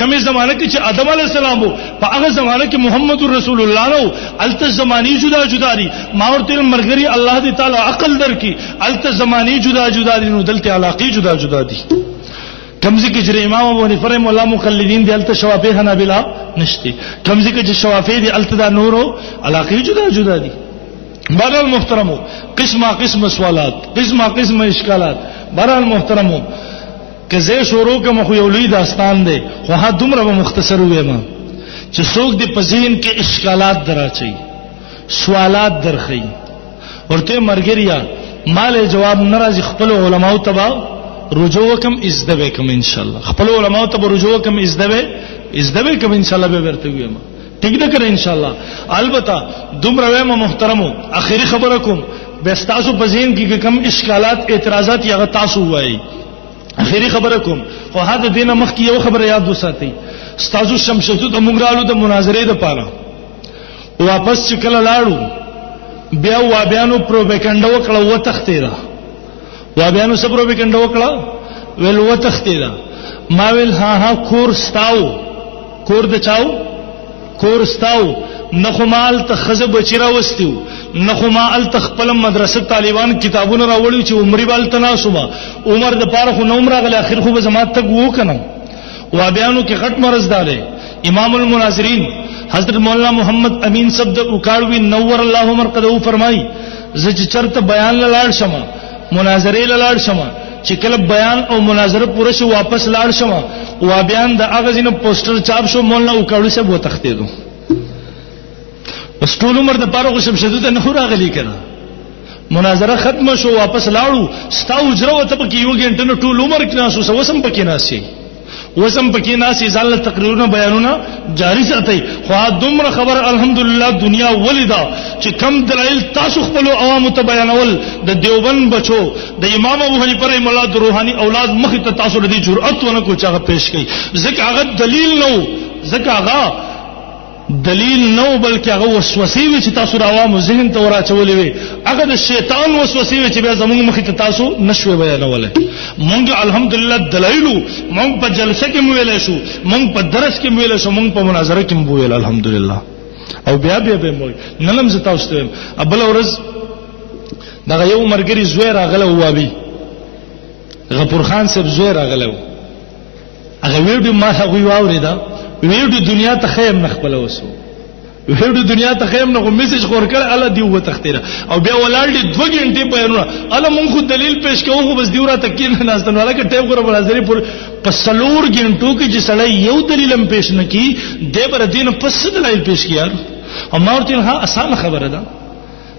کمه زمانه کې چې آدم علی السلام په هغه زمانه کې محمد رسول الله نو الته زمانی جدا جدا دي ما ورته مرګري الله دې تعالی عقل درکې الته زمانی جدا جدا دي نو دلته علاقې جدا جدا دي کمزې کې چې امام ابو حنیفه رحم الله مقلدین دي الته شوافی حنابلہ نشته کمزې کې چې شوافی دي الته دا نورو علاقې جدا جدا دي بہرحال محترمو قسم سوالات قسم اشکالات بہرحال محترمو کہ زه شروع کوم خو یو لوی داستان دی خو ها دومره مختصر ویم چې څوک د پزین کې اشکالات دراچي سوالات درخی ورته مرګریا مال جواب ناراضي خپل علماء تبا رجوع کم ازدبه کم ان شاء الله خپل علماء تبا رجوع کم ازدبه کم ان شاء الله به ورته ویم ٹھیک ده کړئ ان شاء الله البته دومره ویم محترمو اخیری خبره کوم به تاسو پزین کې کم اشکالات اعتراضات یا تاسو وایي اخیری خبره کوم خو هدا دینه مخ کی یو خبره یاد وساتئ استادو شمشتو د مونږرالو د مناظره د پاره واپس چې کله لاړو بیا وابیانو پروپاګاندا وکړه و تختیدا وابیانو سب پروپاګاندا وکړه ویل و تختیدا ما ویل ها کور ستاو کور د چاو کور ستاو نخمال ته خزه بچیرا وستیو نخمال ته خپل مدرسه طالبان کتابونه راوړي چې عمرې بال تناسبه عمر د پاره خو نوم راغله اخر خو به زمات تک وو کنه و بیانو کې غټ مرز دار امام المناظرین حضرت مولانا محمد امین صاحب د وکاړوي نور الله مرقدو فرمای زج چرته بیان لاړ شمه مناظره لاړ شمه چې کله بیان او مناظره پوره شو واپس لاړ شمه و بیان د اغازینو پوسټر چاپ شو مولانا وکاړو صاحب وتختیدو بس ټول عمر د پاره غو شمشدو ته نه راغلی کړه مناظره ختم شو واپس لاړو ستاو اجره وته پکې یو غنټه نو ټول عمر کې ناسو وسم پکې ناسي وسم پکې ناسي ځل تقریرونه بیانونه جاری ساتي خو دومره خبر الحمدلله دنیا ولیدا چې کم دلایل تاسو خپل عوام ته بیانول د دیوبند بچو د امام ابو حنیفه رحم الله د روحاني اولاد مخ ته تاسو د جرأت ونه کو چاغه پیش کړي ځکه هغه دلیل نو ځکه هغه دلیل نو بلکې هغه وسوسې وي چې تاسو راوامو ذهن ته وراچولې وي هغه د شیطان وسوسې وي چې بیا زموږ مخې ته تاسو نشوي بیانولای مونږ الحمدلله دلایل مونږ په جلسه کې ویل شو مونږ په درس کې ویل شو مونږ په مناظره کې ویل الحمدلله او بیا به مو نلم ز تاسو ته ابل ورځ دا یو مرګري زوی راغله وابي غفور خان صاحب زوی راغله هغه ویډیو ما هغه واوریدا ویډیو دنیا ته خیم نخبل وسو ویډیو دنیا ته خیم نو میسج خور کړه الله دی و تختیره او بیا ولال دی 2 غنټه بیانونه الله مونږ خو دلیل پیش کوو خو بس دیوره تکین نه ناستنه ولا کې ټیپ غره مناظره پر پسلور غنټو کې چې سړی یو دلیل هم پیش نکي د بر دین پس دلیل پیش کیا او ما ورته ها آسان خبره ده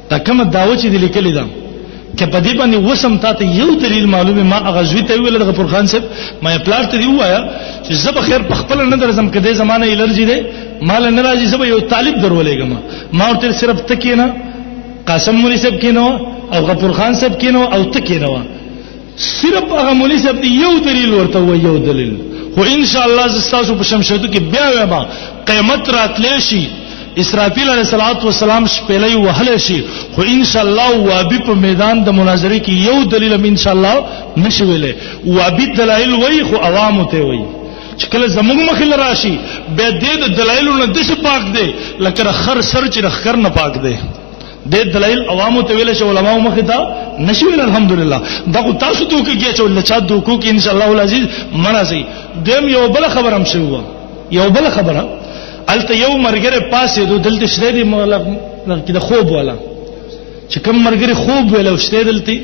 دا کوم داو چې د لیکل ده که په دې باندې وسم ته یو دلیل معلومه ما غزوی ته ویل د غفور خان صاحب ما پلان ته دی وایا چې زب خیر په خپل نه درځم کده زمانه الرجی ده مال نه راځي زب یو طالب درولېګم ما ورته صرف تکینه قاسم مولوی صاحب کینو او غفور خان صاحب کینو او تکینو صرف هغه مولوی صاحب یو دلیل ورته و یو دلیل خو ان شاء الله زستاسو په شمشادو کې بیا وما قیامت راتلی شي اسرافیل علیہ الصلوۃ والسلام شپلې وهله شي خو ان شاء الله وابي په میدان د مناظره کې یو دلیل ان شاء الله نشي ویلې وابي دلایل وای خو عوام ته وای چې کله زموږ مخې راشي به د دلایلونو د څه پاک دی لکه خر سر چې خر نه پاک دی د دلایل عوام ته ویل شي علماء مخې ته نشي ویل الحمدلله دا تاسو ته کې چې ولچا دوکو کې ان شاء الله العزیز مناسي دیم یو بل خبر هم شوه یو بل خبره الته یو مرګره پاسې دو دلته شته دی مولا کې د خوب والا چې کوم مرګره خوب ویل او شته دلته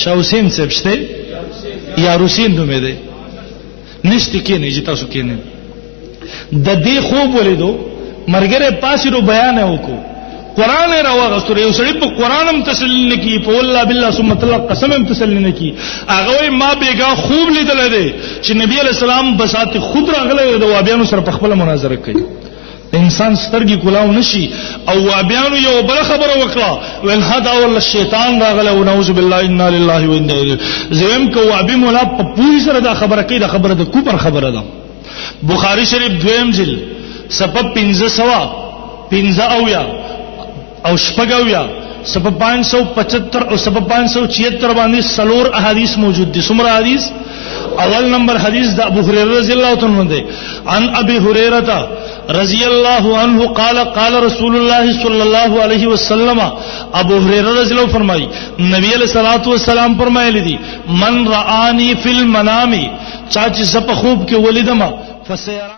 شاوسین صاحب شته یا روسین دومره دی نشته کې نه چې تاسو کې نه د دې خوب ولیدو مرګره پاسې رو بیان وکړو قران راوغستره یو سړی په قران هم تسلی نه کی په والله بالله ثم الله قسم هم تسلی نه کی هغه ما بیګا خوب لیدل دی چې نبی علی السلام بسات خود راغله د وابیانو سره په خپل مناظره کوي انسان سترګي کولاو نشي او وابیانو یو بل خبره وکړه ول هدا ول الشیطان راغله او نعوذ بالله انا لله و انا الیه زم کو وابی مولا په پوری سره دا خبره کوي دا خبره د کوپر خبره ده بخاری شریف دویم جلد سبب 1500 او شپږویا سبب 575 او سبب 576 باندې سلور احادیث موجود دي څومره حدیث اول نمبر حدیث د ابو هريره رضی الله تعالی عنہ ده عن ابي هريره رضی الله عنه قال قال رسول الله صلی الله علیه وسلم ابو هريره رضی الله فرمای نبی علیہ الصلوۃ والسلام فرمایلی دي من رآنی فی المنام چا چې زپ خوب کې ولیدما فسيرى